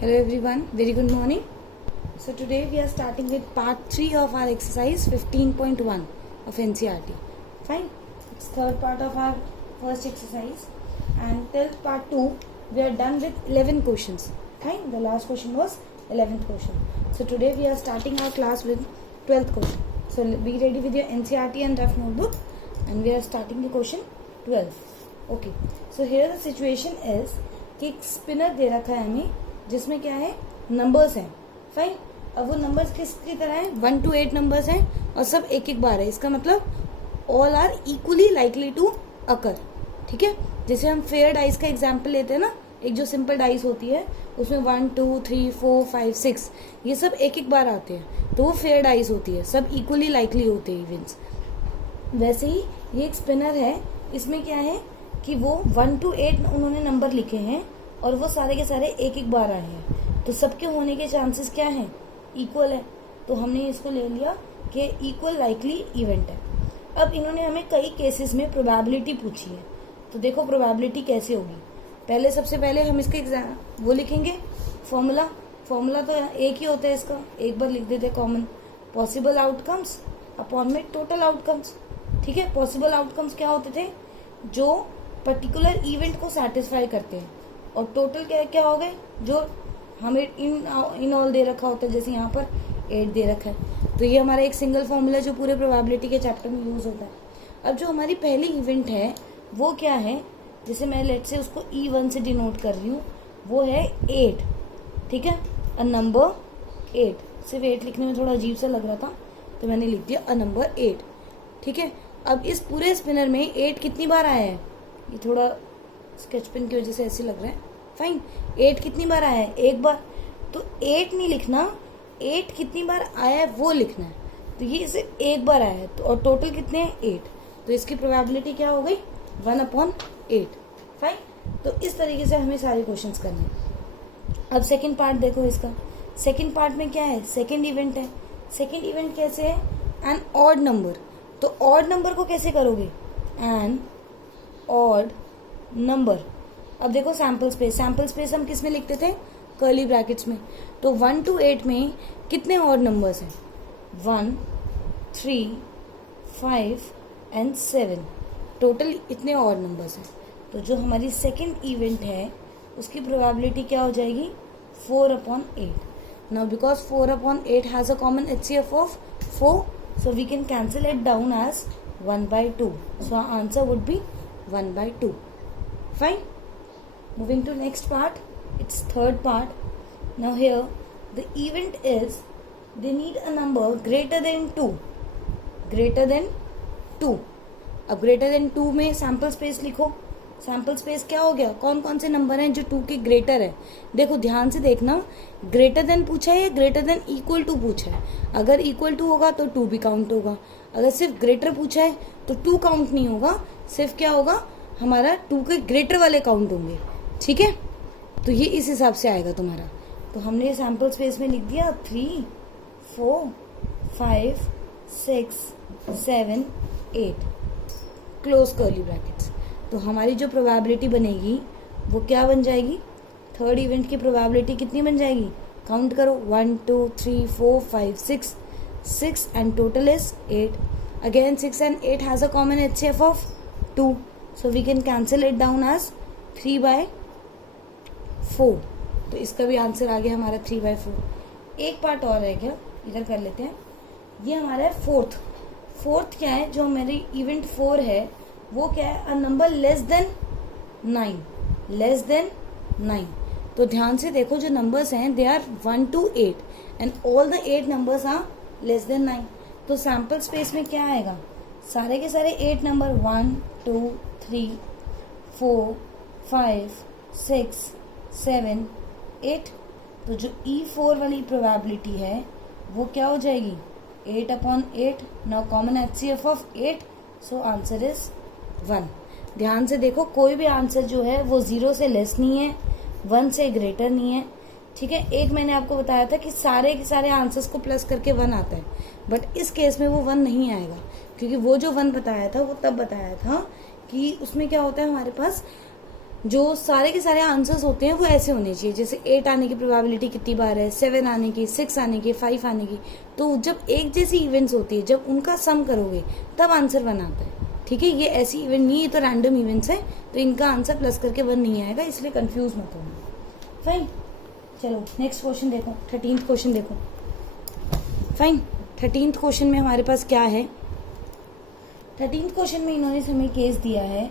Hello everyone, very good morning. So today we are starting with part 3 of our exercise 15.1 of NCERT. Fine, it's third part of our first exercise and till part 2 we are done with 11 questions. Fine, the last question was 11th question. So today we are starting our class with 12th question. So be ready with your NCERT and rough notebook and we are starting the question 12. Okay, so here the situation is कि एक spinner दे रखा है हमें जिसमें क्या है numbers हैं. Fine, अब वो नंबर्स किसकी तरह है 1 to 8 नंबर्स हैं और सब एक एक बार है. इसका मतलब all are equally likely to occur. ठीक है, जैसे हम फेयर डाइस का एग्जांपल लेते हैं ना, एक जो सिंपल डाइस होती है उसमें 1 2 3 4 5 6 ये सब एक एक बार आते हैं तो वो फेयर डाइस होती है, सब इक्वली लाइकली होते हैं इवेंट्स. वैसे ही ये एक स्पिनर है, इसमें क्या है कि वो 1 to 8 उन्होंने नंबर लिखे हैं और वो सारे के सारे एक एक बार आए हैं तो सबके होने के चांसेस क्या हैं, इक्वल है. तो हमने इसको ले लिया कि इक्वल लाइकली इवेंट है. अब इन्होंने हमें कई केसेस में प्रोबेबिलिटी पूछी है तो देखो प्रोबेबिलिटी कैसे होगी. सबसे पहले हम इसका एग्जाम वो लिखेंगे फॉर्मूला तो एक ही होता है इसका, एक बार लिख देते कॉमन. पॉसिबल आउटकम्स अपॉन में टोटल आउटकम्स. ठीक है, पॉसिबल आउटकम्स क्या होते थे, जो पर्टिकुलर इवेंट को सेटिस्फाई करते हैं, और टोटल क्या हो गए जो हमें इन ऑल दे रखा होता है. जैसे यहाँ पर 8 दे रखा है तो ये हमारा एक सिंगल फॉर्मूला जो पूरे प्रोबेबिलिटी के चैप्टर में यूज होता है. अब जो हमारी पहली इवेंट है वो क्या है, जैसे मैं लेट से उसको E1 से डिनोट कर रही हूँ, वो है 8. ठीक है, अ नंबर 8. सिर्फ 8 लिखने में थोड़ा अजीब सा लग रहा था तो मैंने लिख दिया अ नंबर 8. ठीक है, अब इस पूरे स्पिनर में 8 कितनी बार आया है, ये थोड़ा स्केच पेन की वजह से ऐसे लग रहा है. फाइन, 8 कितनी बार आया है, एक बार. तो 8 नहीं लिखना, 8 कितनी बार आया है वो लिखना है. तो ये सिर्फ एक बार आया है तो, और टोटल कितने हैं 8, तो इसकी प्रोबेबिलिटी क्या हो गई 1/8. फाइन, तो इस तरीके से हमें सारे क्वेश्चंस करने हैं. अब सेकंड पार्ट देखो इसका. सेकंड पार्ट में क्या है, सेकंड इवेंट है. सेकंड इवेंट कैसे है, एन ऑड नंबर. तो ऑड नंबर को कैसे करोगे, एन ऑड नंबर. अब देखो सैम्पल स्पेस हम किस में लिखते थे, कर्ली ब्रैकेट्स में. तो 1 to 8 में कितने ऑड नंबर्स हैं, 1 3 5 एंड 7. टोटल इतने ऑड नंबर्स हैं. तो जो हमारी सेकंड इवेंट है उसकी प्रोबेबिलिटी क्या हो जाएगी 4/8. Now because 4/8 has a common HCF of 4, so we can cancel it down as 1/2. So our answer would be 1/2. Fine. Moving to next part, it's third part. Now here the event is they need a number greater than 2. Greater than 2. अब greater than 2 में sample space लिखो. Sample space क्या हो गया, कौन कौन से number हैं जो 2 के ग्रेटर है. देखो ध्यान से देखना, ग्रेटर देन पूछा है या ग्रेटर देन इक्वल टू पूछा है. अगर इक्वल टू होगा तो 2 भी काउंट होगा. अगर सिर्फ ग्रेटर पूछा है तो 2 काउंट नहीं होगा, सिर्फ क्या होगा हमारा 2 के ग्रेटर वाले काउंट होंगे. ठीक है, तो ये इस हिसाब से आएगा तुम्हारा. तो हमने सैम्पल स्पेस में लिख दिया 3 4 5 6 7 8 क्लोज कर्ली ब्रैकेट्स. तो हमारी जो प्रोबेबिलिटी बनेगी वो क्या बन जाएगी, थर्ड इवेंट की प्रोबेबिलिटी कितनी बन जाएगी, काउंट करो 1 2 3 4 5 6 and total is 8. Again 6 and 8 has a common HCF of 2, so we can cancel it down as 3/4. तो इसका भी आंसर आ गया हमारा 3/4. एक पार्ट और रह गया, इधर कर लेते हैं. ये हमारा है फोर्थ क्या है, जो मेरी इवेंट 4 है वो क्या है, अ नंबर लेस देन 9. तो ध्यान से देखो जो नंबर्स हैं they are 1 to 8 and all the 8 numbers are less than 9. तो सैम्पल स्पेस में क्या आएगा, सारे के सारे 8 नंबर 1 2 3 4 5 6 7 8. तो जो E4 वाली प्रोबेबिलिटी है वो क्या हो जाएगी 8/8. Now common HCF of 8, so answer is 1. ध्यान से देखो कोई भी आंसर जो है वो 0 से लेस नहीं है, 1 से ग्रेटर नहीं है. ठीक है, एक मैंने आपको बताया था कि सारे के सारे आंसर्स को प्लस करके 1 आता है, बट इस केस में वो 1 नहीं आएगा क्योंकि वो जो 1 बताया था वो तब बताया था कि उसमें क्या होता है हमारे पास जो सारे के सारे आंसर्स होते हैं वो ऐसे होने चाहिए, जैसे 8 आने की प्रोबेबिलिटी कितनी बार है, 7 आने की, 6 आने की, 5 आने की। तो जब एक जैसी इवेंट्स होती है, जब उनका सम करोगे तब आंसर 1 आता है। ठीक है, ये ऐसी इवेंट नहीं, ये तो रैंडम इवेंट्स है, तो इनका आंसर प्लस करके 1 नहीं आएगा, इसलिए कंफ्यूज मत होना। फाइन, चलो नेक्स्ट क्वेश्चन देखो, 13th क्वेश्चन देखो। फाइन, 13th क्वेश्चन में हमारे पास क्या है? 13th क्वेश्चन में इन्होंने हमें केस दिया है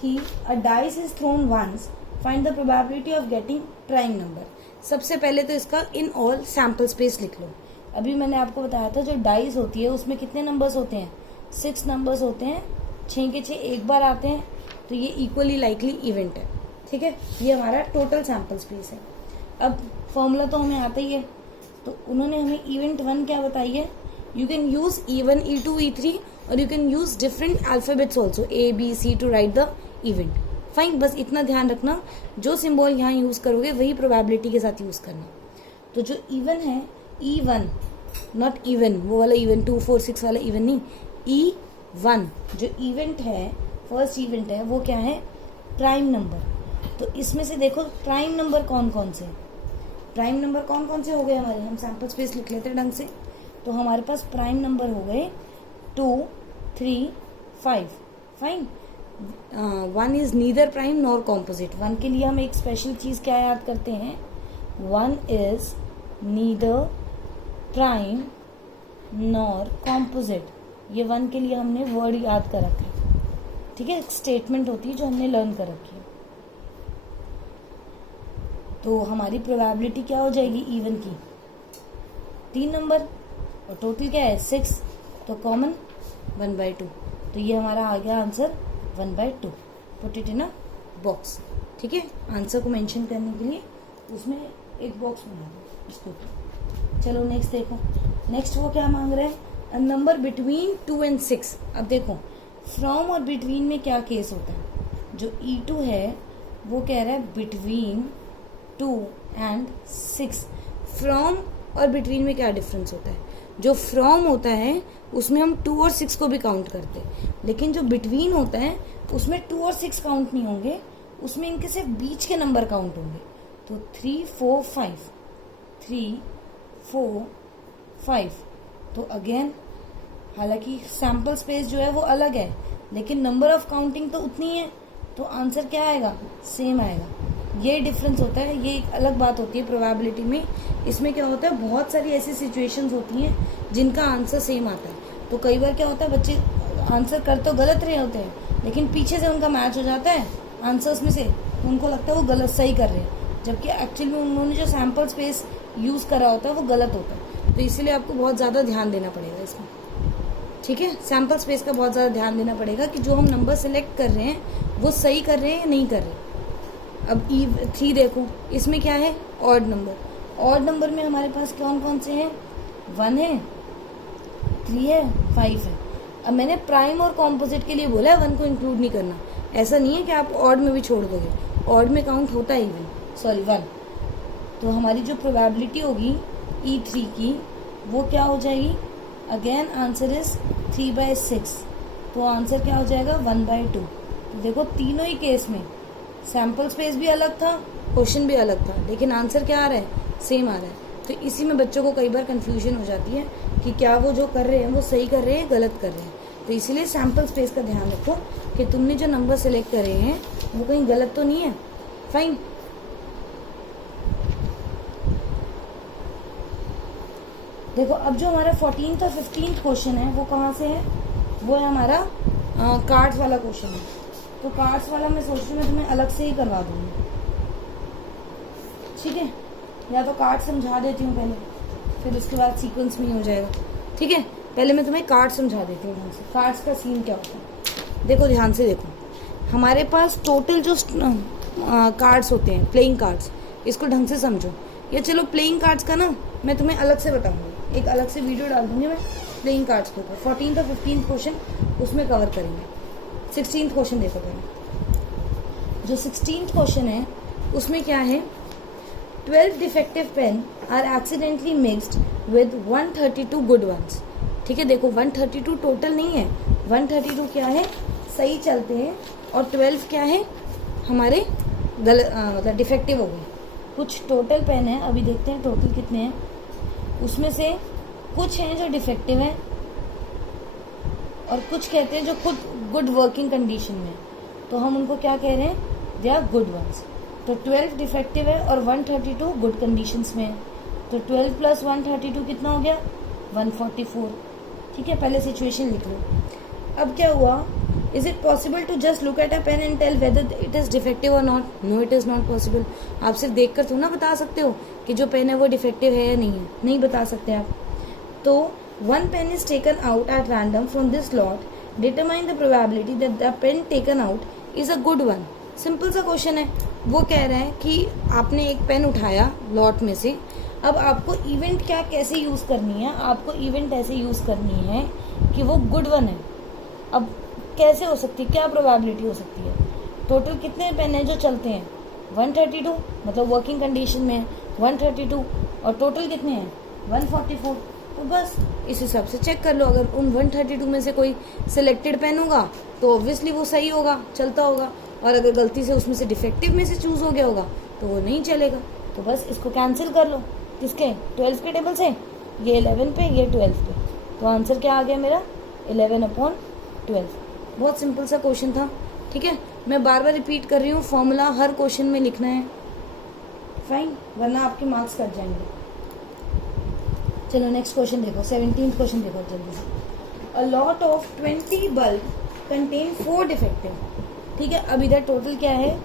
कि a dice is thrown once, find the probability of getting prime number. सबसे पहले तो इसका इन ऑल सैम्पल स्पेस लिख लो। अभी मैंने आपको बताया था जो डाइस होती है उसमें कितने नंबर्स होते हैं? 6 नंबर्स होते हैं, 6 के 6 एक बार आते हैं, तो ये इक्वली लाइकली इवेंट है। ठीक है, ये हमारा टोटल सैम्पल स्पेस है। अब फॉर्मूला तो हमें आता ही है, तो उन्होंने हमें इवेंट 1 क्या बताई है? You can use E1, E2, E3 और you can use different alphabets also A B C to write the event. Fine, बस इतना ध्यान रखना, जो सिंबल यहाँ यूज करोगे वही प्रोबेबिलिटी के साथ यूज करना। तो जो इवन है E1, नॉट इवन वो वाला इवन 2, 4, 6 वाला इवन नहीं, E1 जो इवेंट है, फर्स्ट इवेंट है, वो क्या है? Prime number. तो इसमें से देखो प्राइम नंबर कौन कौन से? प्राइम नंबर कौन कौन से हो गए हमारे? हम सैम्पल स्पेस लिख लेते हैं ढंग से। तो हमारे पास प्राइम नंबर हो गए 2, 3, 5। Fine, 1 is neither prime nor composite. 1 के लिए हम एक स्पेशल चीज क्या याद करते हैं? 1 is neither prime nor composite. ये 1 के लिए हमने वर्ड याद कर रखा है। ठीक है, एक स्टेटमेंट होती है जो हमने लर्न कर रखी है। तो हमारी प्रोबेबिलिटी क्या हो जाएगी इवन की? 3 नंबर और टोटल क्या है? 6, तो कॉमन 1/2। तो ये हमारा आ गया answer 1/2। Put it in a box. ठीक है, आंसर को मेंशन करने के लिए उसमें एक बॉक्स बना दो इसको। चलो नेक्स्ट देखो, नेक्स्ट वो क्या मांग रहे हैं? A number between 2 and 6। अब देखो फ्रॉम और बिटवीन में क्या केस होता है? जो E2 है वो कह रहा है बिटवीन 2 and 6। फ्रॉम और बिटवीन में क्या डिफरेंस होता है? जो फ्रॉम होता है उसमें हम 2 और 6 को भी काउंट करते हैं, लेकिन जो बिटवीन होता है उसमें 2 और 6 काउंट नहीं होंगे, उसमें इनके सिर्फ बीच के नंबर काउंट होंगे। तो 3, 4, 5, 3, 4, 5। तो अगेन हालांकि सैम्पल स्पेस जो है वो अलग है, लेकिन नंबर ऑफ काउंटिंग तो उतनी है, तो आंसर क्या आएगा? सेम आएगा। ये डिफरेंस होता है, ये एक अलग बात होती है प्रोबेबिलिटी में। इसमें क्या होता है, बहुत सारी ऐसी सिचुएशंस होती हैं जिनका आंसर सेम आता है। तो कई बार क्या होता है, बच्चे आंसर कर तो गलत रहे होते हैं, लेकिन पीछे से उनका मैच हो जाता है आंसर्स में से, उनको लगता है वो गलत सही कर रहे हैं, जबकि एक्चुअल में उन्होंने जो सैम्पल स्पेस यूज करा होता है वो गलत होता है। तो इसीलिए आपको बहुत ज़्यादा ध्यान देना पड़ेगा इसमें। ठीक है, सैम्पल स्पेस का बहुत ज़्यादा ध्यान देना पड़ेगा कि जो हम नंबर सेलेक्ट कर रहे हैं वो सही कर रहे हैं या नहीं कर रहे। अब E3 देखो, इसमें क्या है? Odd number. ऑड नंबर में हमारे पास कौन कौन से हैं? 1 है, 3 है, 5 है। अब मैंने प्राइम और कॉम्पोजिट के लिए बोला है 1 को इंक्लूड नहीं करना। ऐसा नहीं है कि आप ऑड में भी छोड़ दोगे, ऑड में काउंट होता है 1। तो हमारी जो प्रोबेबिलिटी होगी E3 की वो क्या हो जाएगी? Again answer is 3/6। तो आंसर क्या हो जाएगा? 1/2। तो देखो तीनों ही केस में सैम्पल स्पेस भी अलग था, क्वेश्चन भी अलग था, लेकिन आंसर क्या आ रहा है? सेम आ रहा है। तो इसी में बच्चों को कई बार कंफ्यूजन हो जाती है कि क्या वो जो कर रहे हैं वो सही कर रहे हैं, गलत कर रहे हैं। तो इसीलिए सैम्पल स्पेस का ध्यान रखो कि तुमने जो नंबर सेलेक्ट करे हैं वो कहीं गलत तो नहीं है। फाइन, देखो अब जो हमारा 14th और 15th क्वेश्चन है वो कहाँ से है? वो है हमारा कार्ड्स वाला क्वेश्चन है। तो कार्ड्स वाला मैं सोच रही हूँ मैं तुम्हें अलग से ही करवा दूंगी। ठीक है, या तो कार्ड समझा देती हूँ पहले, फिर उसके बाद सीक्वेंस में ही हो जाएगा। ठीक है, पहले मैं तुम्हें कार्ड समझा देती हूँ ढंग से। कार्ड्स का सीन क्या होता है देखो, ध्यान से देखो। हमारे पास टोटल जो कार्ड्स होते हैं, प्लेइंग कार्ड्स, इसको ढंग से समझो। या चलो प्लेइंग कार्ड्स का ना मैं तुम्हें अलग से बताऊंगी, एक अलग से वीडियो डाल दूंगी मैं प्लेइंग कार्ड्स के ऊपर। 14th और 15th क्वेश्चन उसमें कवर करेंगे। 16th क्वेश्चन देखो पहले। जो 16th क्वेश्चन है उसमें क्या है? 12 defective pen are accidentally mixed with 132 good ones. ठीक है, देखो 132 टोटल नहीं है, 132 क्या है? सही चलते हैं, और 12 क्या है? हमारे मतलब डिफेक्टिव हो गए। कुछ टोटल पेन है, अभी देखते हैं टोटल कितने हैं। उसमें से कुछ हैं जो डिफेक्टिव हैं और कुछ कहते हैं जो खुद गुड वर्किंग कंडीशन में, तो हम उनको क्या कह रहे हैं, दे आर गुड वंस। तो 12 डिफेक्टिव है और 132 गुड कंडीशंस में है। तो 12 प्लस 132 कितना हो गया, 144। ठीक है, पहले सिचुएशन लिख लो। अब क्या हुआ, is it possible to just look at a pen and tell whether it is defective or not? No, it is not possible. आप सिर्फ देख कर थोड़ा ना बता सकते हो कि जो पेन है वो डिफेक्टिव है या नहीं है, नहीं बता सकते आप। तो one pen is taken out at random from this lot, determine the probability that the pen taken out is a good one. Simple सा क्वेश्चन है। वो कह रहा है कि आपने एक पेन उठाया लॉट में से, अब आपको इवेंट क्या कैसे यूज करनी है, आपको इवेंट ऐसे यूज करनी है कि वो गुड वन है। अब कैसे हो सकती है, क्या प्रोबेबिलिटी हो सकती है? टोटल कितने पेन है जो चलते हैं, 132, मतलब वर्किंग कंडीशन में है 132, और टोटल कितने हैं 144। तो बस इस हिसाब से चेक कर लो। अगर उन 132 में से कोई सिलेक्टेड पेन होगा तो ऑब्वियसली वो सही होगा, चलता होगा, और अगर गलती से उसमें से डिफेक्टिव में से चूज हो गया होगा तो वो नहीं चलेगा। तो बस इसको कैंसिल कर लो, किसके, 12 के टेबल से, ये 11 पे, ये 12 पे। तो आंसर क्या आ गया मेरा, 11/12। बहुत सिंपल सा क्वेश्चन था। ठीक है, मैं बार बार रिपीट कर रही हूँ, फॉर्मूला हर क्वेश्चन में लिखना है, फाइन, वरना आपके मार्क्स कट जाएंगे। चलो नेक्स्ट क्वेश्चन देखो, 17th क्वेश्चन देखो जल्दी से। A lot of 20 bulb contain 4 defective. ठीक है, अब इधर टोटल क्या है,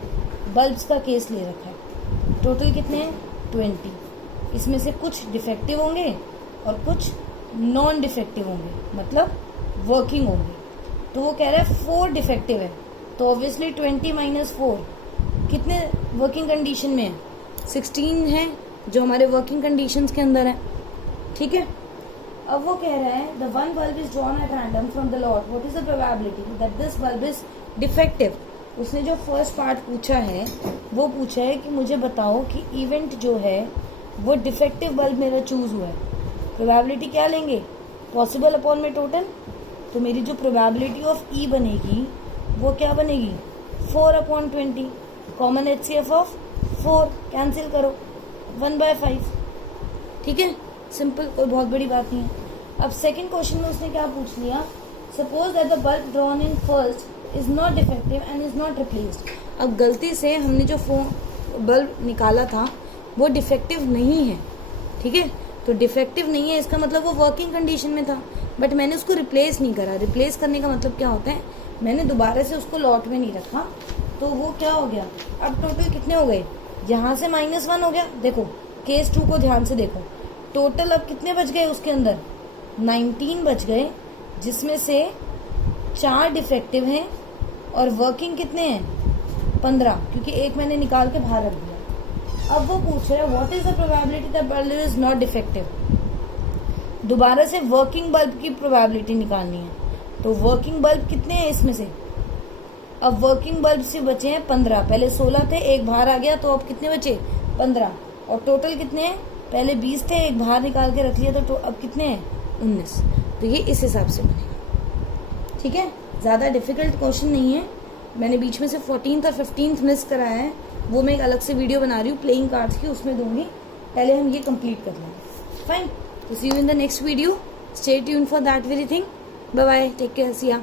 बल्ब्स का केस ले रखा है। टोटल कितने हैं, 20। इसमें से कुछ डिफेक्टिव होंगे और कुछ नॉन डिफेक्टिव होंगे, मतलब वर्किंग होंगे। तो वो कह रहा है 4 डिफेक्टिव है, तो ऑब्वियसली 20 माइनस 4 कितने वर्किंग कंडीशन में है, 16 है, जो हमारे वर्किंग कंडीशंस के अंदर है। ठीक है, अब वो कह रहा है the one bulb is drawn at random from the lot, what is the probability that this bulb is defective. उसने जो फर्स्ट पार्ट पूछा है वो पूछा है कि मुझे बताओ कि इवेंट जो है वो डिफेक्टिव बल्ब मेरा चूज हुआ है। प्रोबेबिलिटी क्या लेंगे, पॉसिबल अपॉन में टोटल। तो मेरी जो प्रोबेबिलिटी ऑफ ई बनेगी वो क्या बनेगी, 4/20, कॉमन HCF ऑफ 4, कैंसिल करो, 1/5। ठीक है, सिंपल, कोई बहुत बड़ी बात नहीं है। अब सेकंड क्वेश्चन में उसने क्या पूछ लिया, suppose that the bulb drawn in first is not defective and is not replaced. अब गलती से हमने जो बल्ब निकाला था वो डिफेक्टिव नहीं है। ठीक है, तो डिफेक्टिव नहीं है इसका मतलब वो वर्किंग कंडीशन में था, बट मैंने उसको रिप्लेस नहीं करा। रिप्लेस करने का मतलब क्या होता है, मैंने दोबारा से उसको लॉट में नहीं रखा, तो वो क्या हो गया, अब टोटल कितने हो गए, यहाँ से -1 हो गया। देखो केस 2 को ध्यान से देखो, टोटल अब कितने बच गए उसके अंदर, 19 बच गए, जिसमें से 4 डिफेक्टिव हैं और वर्किंग कितने हैं, 15, क्योंकि एक मैंने निकाल के बाहर रख दिया। अब वो पूछ रहा है what is the probability that bulb is not defective. दोबारा से वर्किंग बल्ब की प्रोबेबिलिटी निकालनी है। तो वर्किंग बल्ब कितने हैं इसमें से, अब वर्किंग बल्ब से बचे हैं 15, पहले 16 थे, एक बाहर आ गया, तो अब कितने बचे, 15, और टोटल कितने हैं, पहले 20 थे, एक बाहर निकाल के रख लिया, तो अब कितने हैं, 19। तो ये इस हिसाब से बनेगा। ठीक है, ज़्यादा डिफिकल्ट क्वेश्चन नहीं है। मैंने बीच में से 14th और 15th मिस कराया है, वो मैं एक अलग से वीडियो बना रही हूँ प्लेइंग कार्ड्स की, उसमें दूंगी। पहले हम ये कंप्लीट कर लेंगे, फाइन। तो see you in the next video, stay tuned for that very thing. Bye bye, take care, see या।